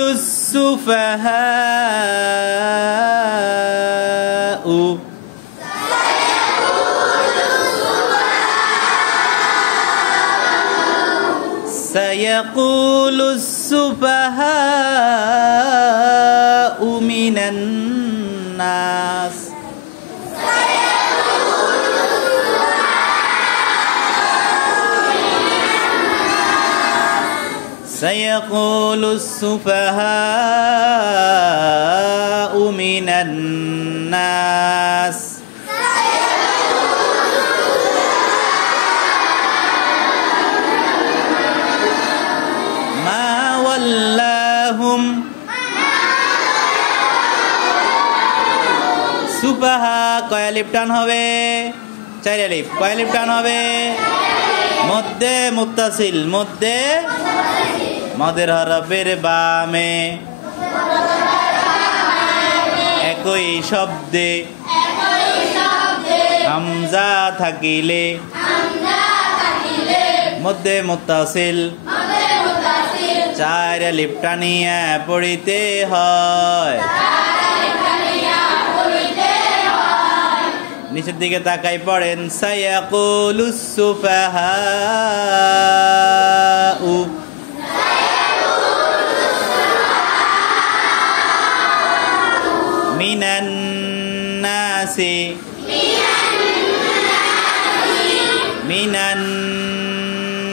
السفهاء سيقول السفهاء من الناس سيقول السفهاء من الناس ما ولاهم সুফাহা কয় লিপ টান হবে? 4 লিপ। কয় লিপ টান হবে? মধ্যে মুত্তাসিল, মধ্যে মদের হরফের বামে একই শব্দে হামজা থাকিলে মধ্যে মুত্তাসিল 4 লিপ টানিয়া পড়িতে হয়। নিচের দিকে তাকাই পড়েন সায়াকুলুস সুফাহাউ মিনান নাসি মিনান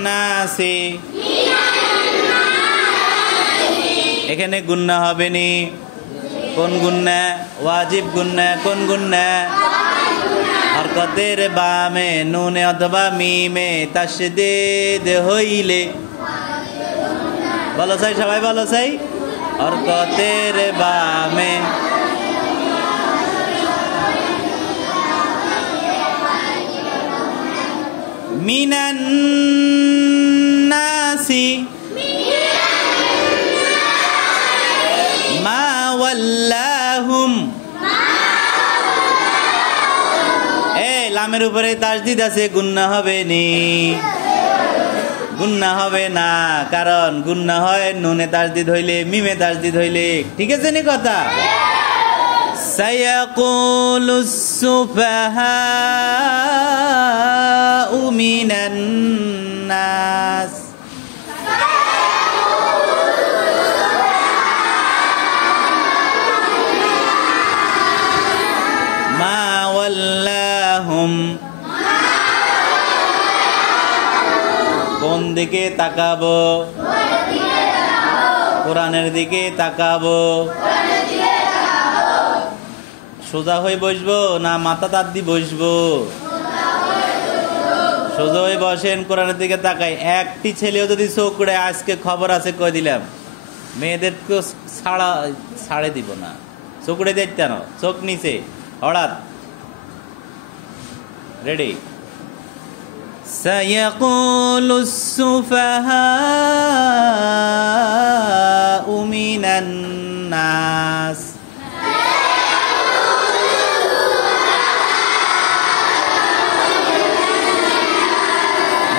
নাসি। এখানে গুন্না হবে নি। কোন গুন্না? ওয়াজিব গুন্না। কোন গুন্না? হরকতের বামে নুনে অথবা মিমে তাসদীদ হইলে। বলো চাই, সবাই বলো চাই। হরকতের বামে মিনান নাসি মা ওয়াল্লাহুম। লামের উপরে তাসদিদ আছে, গুন্না হবে নি? গুন্না হবে না, কারণ গুন্না হয় নুনে তাসদিদ হইলে, মিমে তাসদিদ হইলে। ঠিক আছে নি কথা? সায়াকুলুস সুফাহাউ মিনান নাস মা ওয়াল্লাহুম। কোন দিকে তাকাবো? কোরআনের দিকে তাকাবো। সোজা হয়ে বসবো না মাথা তার দিয়ে বসবো? সোজা হয়ে বসেন, কোরআনের দিকে তাকাই। একটি ছেলেও যদি চোখ করে, আজকে খবর আছে কই দিলাম, মেয়েদেরকে ছাড়ে দিব না। চোখ করে দেখতে না, চোখ নিচে হঠাৎ। রেডি? সায়াকুলুস সুফাহাউ মিনান নাস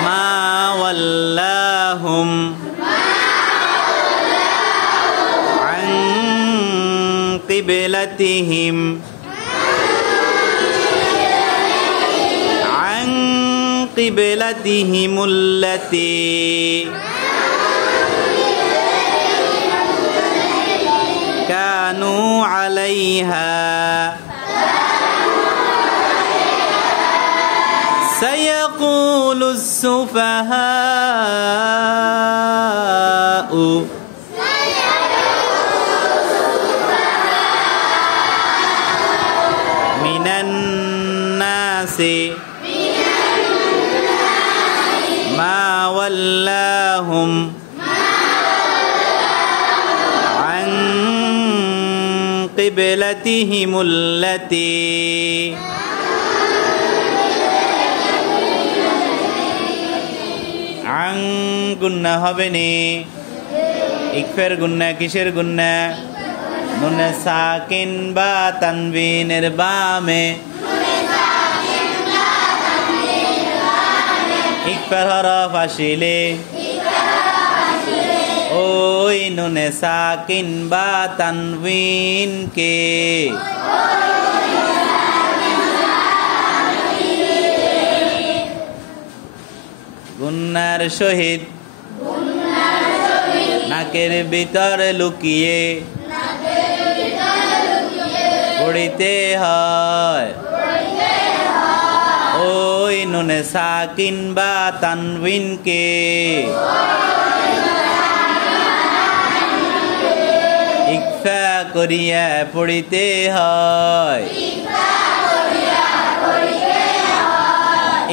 মা ওয়াল্লাহুম আন কিবলাতিহিম قبلتهم التي كانوا عليها سيقول السفهاء من الناس ما ولاهم عن قبلتهم التي عن গুন্না হবে নি? ইকফের গুন্না কিসের গুন্না? নুনে সাকিন বা তানবিনের বামে। ইকফার হরফ আসিলে ওই ওই নুনে সাকিন বা তানবিন কে গুন্নার সহিত নাকের ভিতর লুকিয়ে পড়িতে হয় ওই নুনে সাকিন বা তানবিন কে ইকফা করিয়া পড়িতে হয়।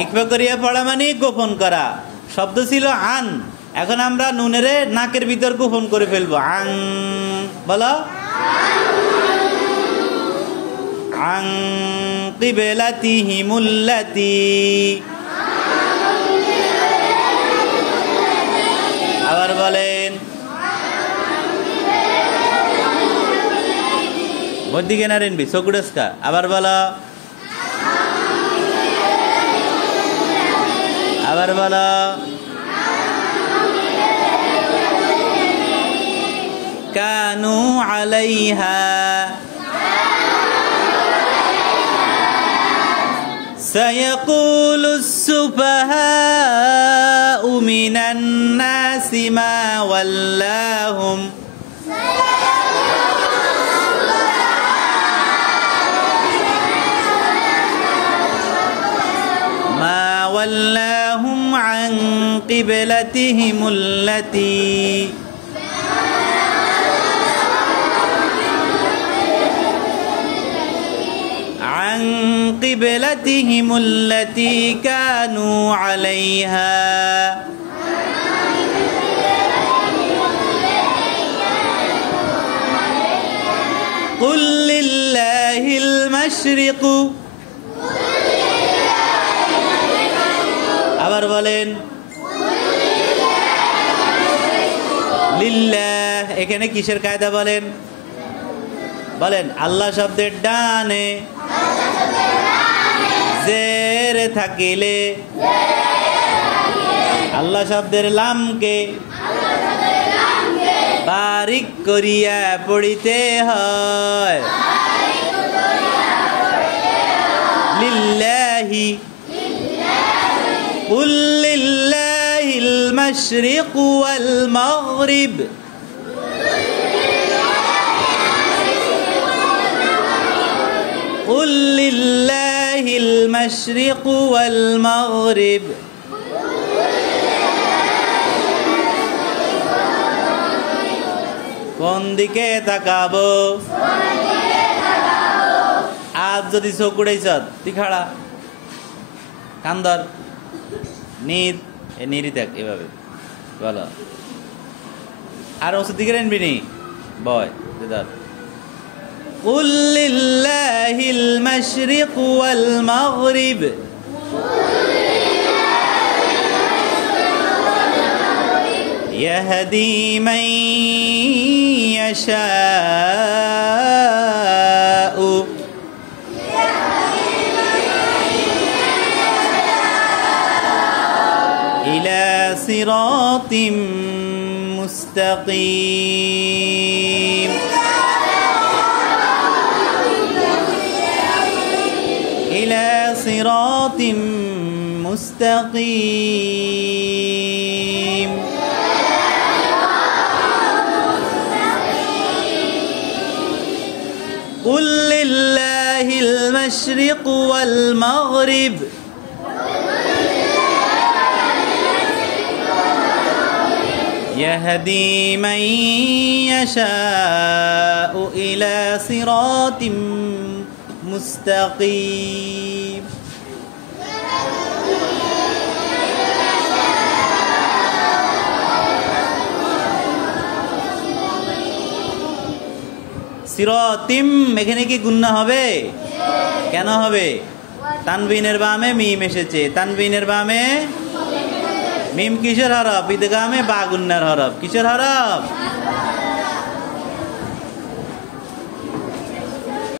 ইকফা করিয়া পড়া মানে গোপন করা। শব্দ ছিল আন, এখন আমরা নুনের নাকের ভিতর গোপন করে ফেলবো। আং বলো, আং কিবলাতিহিমুল্লাতি। আবার বলেন, মধ্যিকে না রেনবি চকুডেস্কা। আবার বলো, আবার বলো, কানু আলাইহা সায়াকুলু সুফাহাউ মিনান নাসি মা ওয়াল্লাহুম ولاهم عن قبلتهم التي كانوا عليها قل لله المشرق। আবার বলেন, লিল্লাহ। এখানে কিসের কায়দা বলেন? বলেন, আল্লাহ শব্দের ডানে জের থাকিলে আল্লাহ শব্দের লামকে বারিক করিয়া পড়িতে হয়। লিল্লাহি قل لله المشرق والمغرب قل لله المشرق والمغرب। কোন দিকে তাকাবো? আজ যদি চোখ উড়াইছ তুই খাড়া কান্দর নির এ নিরি দেখ এভাবে বলো। আর ওষুধ দিকে রানবি নি বয় দিদার। قل لله المشرق والمغرب يهدي من يشاء إلى صراط مستقيم إلى صراط مستقيم قل لله المشرق والمغرب يهدي من يشاء إلى صراط مستقيم। সিরাতিম এখানে কি গুন্না হবে? কেন হবে? তানবিনের বামে মিম এসেছে। তানবিনের বামে মিম কিসের হরফ? ইদগামে বা গুন্নার হরফ। কিসের হরফ?